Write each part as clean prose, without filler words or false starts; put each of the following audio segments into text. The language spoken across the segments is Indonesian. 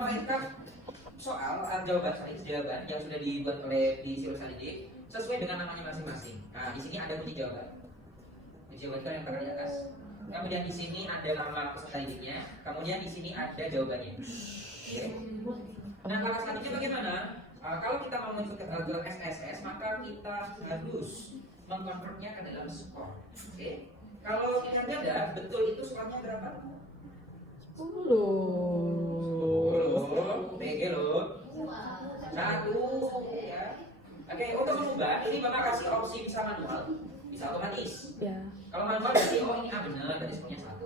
mereka soal jawaban yang sudah dibuat oleh di Sirus Alidik sesuai dengan namanya masing-masing. Nah, di sini ada kunci jawaban. Kunci jawaban itu yang terkait di atas. Kemudian di sini ada nama peserta didiknya. Kemudian di sini ada jawabannya. Oke. Nah, langkah selanjutnya bagaimana? Kalau kita mau masuk ke SPSS, maka kita harus mengkonvertnya ke dalam skor. Oke. Kalau kinerja betul itu skornya berapa? 10. PG loh. 1 ya. Oke, untuk mengubah ini Bapak kasih opsi bisa manual, bisa otomatis. Ya. Kalau manual berarti oh ini A benar, berarti skornya 1.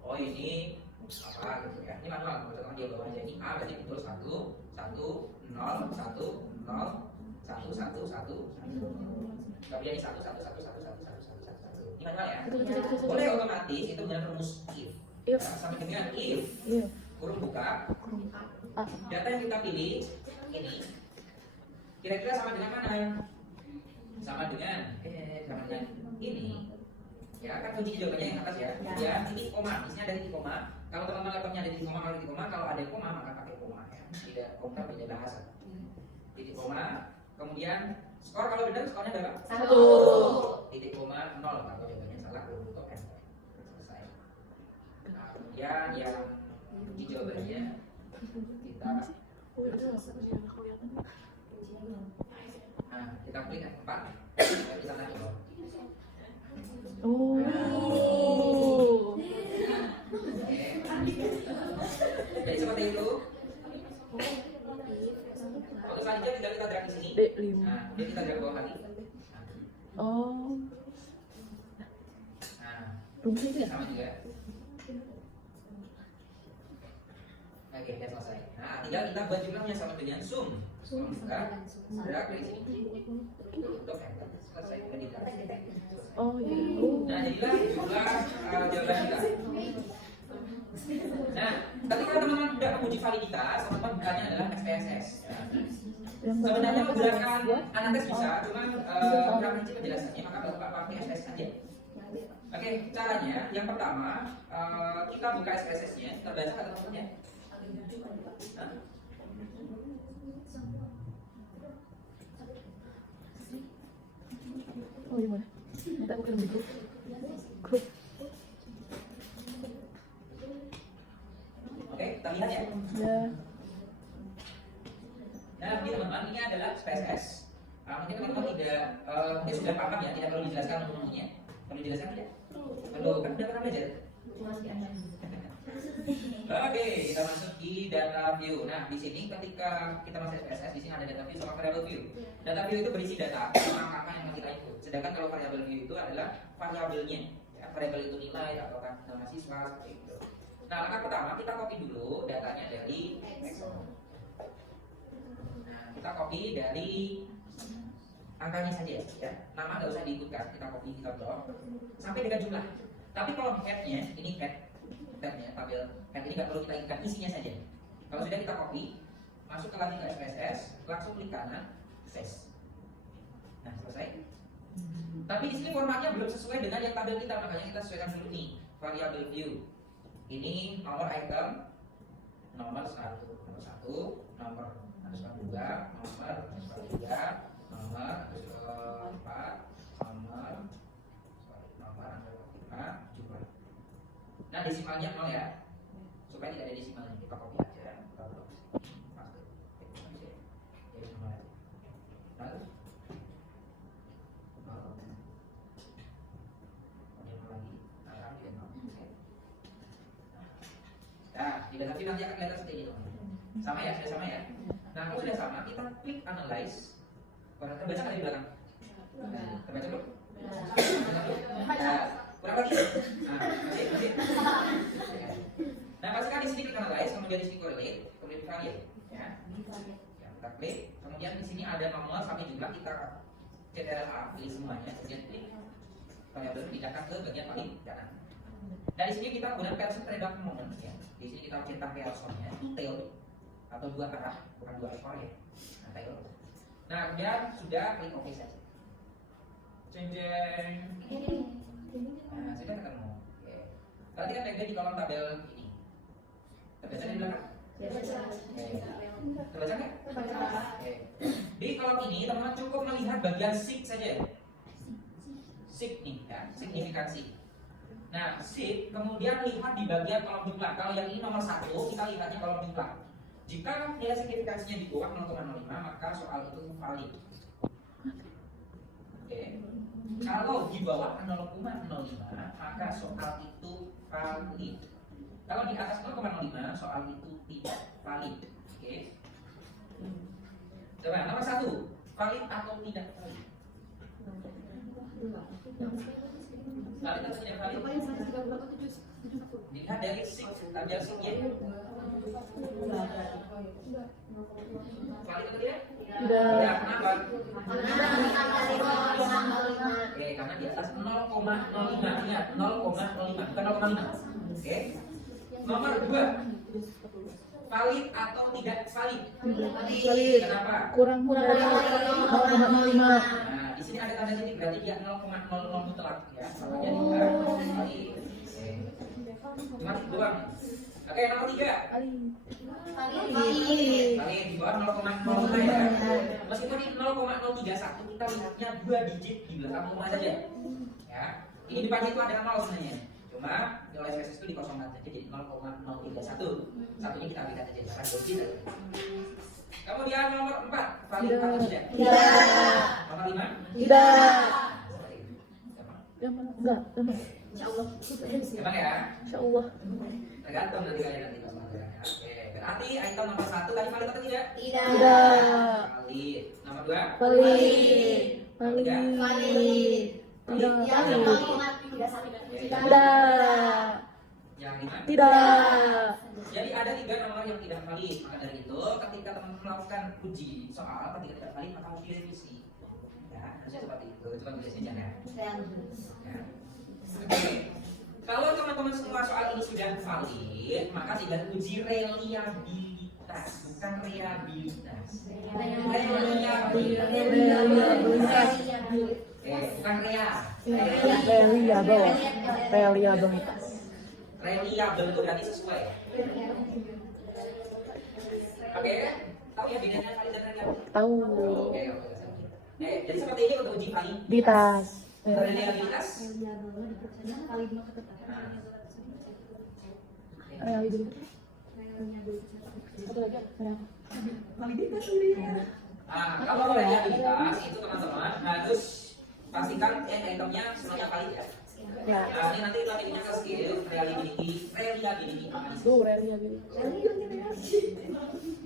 Oh ini apa gitu ya. Ini manual, contohnya dia bawa aja ini A berarti betul 1 1 0 1 0 1 1 1 1. Kemudian ini 1 1 1 1 1 1 1 1. Ini manual ya. Boleh otomatis itu dengan rumus if. If. Nah, sama dengan if. Kurung buka. Data yang kita pilih ini kira-kira sama dengan mana? Sama dengan ini. Ya, kan kunci jawabannya yang atas ya. Ya, titik koma. Di sini ada titik koma. Kalau teman-teman laptopnya ada titik koma, kalau titik koma, kalau ada koma maka pakai koma ya. Tidak komputer beda bahasa. Titik koma. Kemudian skor kalau benar skornya berapa? 1. Titik koma 0 kalau jawabannya salah kurung tutup enter. Selesai. Nah, kemudian yang kunci jawabannya kita kita klik yang 4 kita naik ke bawah. Jadi seperti itu. Untuk selanjutnya tinggal kita drag di sini. D5. Nah, kemudian kita drag ke bawah lagi. Oh. Nah, Rumusnya itu ya? sama juga. Oke, udah selesai. Nah, tinggal kita buat jumlahnya sama dengan sum. Buka, drag di sini. Untuk enter. Selesai, udah di drag. Oh iya. Nah, jadilah jumlah jawaban kita. Nah, ketika teman-teman sudah menguji validitas, teman-teman bukannya adalah SPSS. Sebenarnya menggunakan analisis bisa, cuma kurang rinci penjelasannya, maka Bapak pakai SPSS saja. Oke, caranya yang pertama kita buka SPSS-nya, terbaca nggak teman-teman ya? Oh gimana? Minta bukan di grup. Grup. Oke, kita lihat ya. Ya. Nah, ini teman-teman, ini adalah SPSS. Mungkin teman-teman tidak, mungkin sudah paham ya, tidak perlu dijelaskan umumnya. Perlu dijelaskan tidak? Perlu, kan sudah pernah belajar. Oke, kita masuk di data view. Nah, di sini ketika kita masuk SPSS, di sini ada data view sama variable view. Data view itu berisi data sama angka yang kita input. Sedangkan kalau variable view itu adalah variabelnya. Ya, variabel itu nilai atau nama siswa seperti itu. Nah, langkah pertama kita copy dulu datanya dari Excel. Nah, kita copy dari angkanya saja ya. Nama nggak usah diikutkan, kita copy, kita drop sampai dengan jumlah. Tapi kalau headnya, ini headnya tabel head ini nggak perlu kita inginkan, isinya saja. Kalau sudah kita copy, masuk ke lagi ke SPSS, langsung klik kanan, paste. Nah, selesai. Tapi di sini formatnya belum sesuai dengan yang tabel kita, makanya kita sesuaikan dulu nih variable view. Ini nomor item, nomor 1, nomor 2, nomor 3, nomor 4, nomor 5, jumlah. Nah, desimalnya 0 ya. Supaya tidak ada desimalnya, kita copy aja. Kita masuk. Jadi semua. Lalu nah, di dalam view nanti akan kelihatan seperti ini teman. Sama ya, sudah sama ya. Nah, kalau sudah sama, kita klik analyze. Terbaca nggak di belakang? Terbaca belum? Nah, kurang lagi. Nah, masih. Nah, pastikan di sini klik analyze, kemudian di sini correlate, kemudian variate. Ya, kita klik. Kemudian di sini ada manual sampai jumlah, kita CTRL-A, pilih semuanya, kemudian klik variabel pindahkan ke bagian paling kanan. Nah, di sini kita menggunakan versi playback moment ya. Di sini kita centang Pearsonnya tail atau dua arah, bukan dua ekor ya. Nah, tail. Nah, kemudian sudah klik OK saja. Jeng. Nah, sudah ketemu. Oke. Perhatikan baik-baik di kolom tabel ini. Terbaca di belakang? Terbaca nggak? Oke. Di kolom ini teman-teman cukup melihat bagian sig saja. Sig nih ya, signifikansi. Nah, sig kemudian lihat di bagian kolom jumlah. Kalau yang ini nomor 1, kita lihatnya kolom jumlah. Jika nilai signifikansinya di bawah 0,05, maka soal itu valid. Oke. Kalau di bawah 0,05, maka soal itu valid. Kalau di atas 0,05, soal itu tidak valid. Oke. Coba nomor 1, valid atau tidak valid? Valid atau tidak valid? Dilihat dari tabel signya. Valid atau tidak? Tidak. Kenapa? Oke, karena di atas 0,05. Ingat, 0,05 bukan 0,5. Oke. Nomor 2, valid atau tidak valid? Valid. Kenapa? Kurang dari 0,05. Nah, di sini ada tanda titik, berarti dia 0,00 mutlak ya. Makanya dia valid. Oke. Cuma itu doang. Oke, nomor 3. Valid di bawah 0,05 ya. Meskipun di 0,031 kita lihatnya 2 digit di belakang koma saja. Ya. Ini depannya itu ada 0 sebenarnya. Cuma nilai spesies itu dikosongkan saja jadi 0,031. Satunya kita lihat aja karena 2 digit. Kemudian nomor 4, valid atau tidak? Tidak. Nomor 5? Tidak. Enggak. Emang ya? Insya Allah. Tergantung dari kalian nanti pas pelajarannya. Oke, berarti item nomor 1 tadi valid atau tidak? Tidak. Valid. Nomor 2? Valid. Valid. Tidak. Tidak. Yang 5? Tidak. Jadi ada 3 nomor yang tidak valid. Maka dari itu ketika teman melakukan uji soal ketika tidak valid maka harus direvisi. Ya, harusnya seperti itu. Coba tulisnya ya. Ya. Oke. Kalau teman-teman semua soal ini sudah valid, maka tinggal uji reliabilitas, bukan reabilitas. Reliabilitas. Oke, bukan rea. Reliabilitas. Reliable itu berarti sesuai. Oke, tahu ya bedanya valid dan reliable? Tahu. Oke. Jadi seperti ini untuk uji Ditas. reliabilitas. Reliabilitas. Satu lagi apa? Kalau reliabilitas itu teman-teman harus pastikan itemnya semuanya valid ya. Ya. Ini nanti lanjutnya ke skill reliability analysis. Reliabilitas.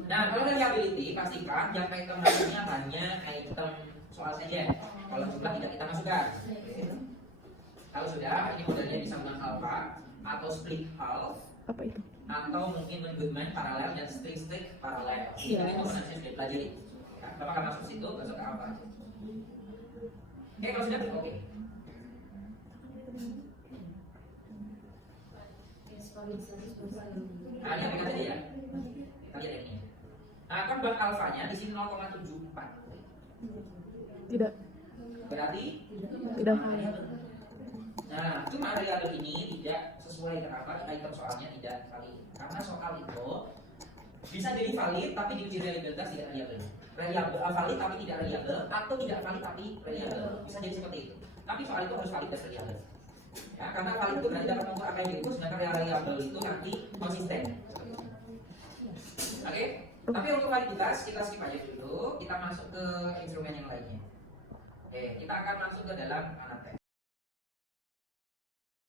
Nah, kalau reliability pastikan yang item masuknya hanya item soal saja. Kalau jumlah tidak kita masukkan. Kalau sudah, ini modelnya bisa dengan alpha atau split half Apa itu? atau mungkin Goodman paralel dan string paralel. Ini Yes. komponennya sudah pelajari. Ya, Bapak akan masuk situ, masuk ke alpha. Oke, kalau sudah oke. Nah, ini aplikasi saja ya. Kita lihat ini. Nah, kan bank alfanya di sini 0,74. Tidak. Berarti Tidak. nah, cuma variabel ini tidak sesuai kenapa item soalnya tidak valid. Karena soal itu bisa jadi valid tapi diuji reliabilitas tidak reliable. Valid tapi tidak reliable atau tidak valid tapi reliable. Bisa jadi seperti itu. Tapi soal itu harus valid dan reliable. Ya, karena valid itu berarti dapat mengukur apa yang diukur, sedangkan reliable itu nanti konsisten. Oke? Tapi untuk validitas kita skip aja dulu. Kita masuk ke instrumen yang lainnya. Oke, kita akan masuk ke dalam anak tes.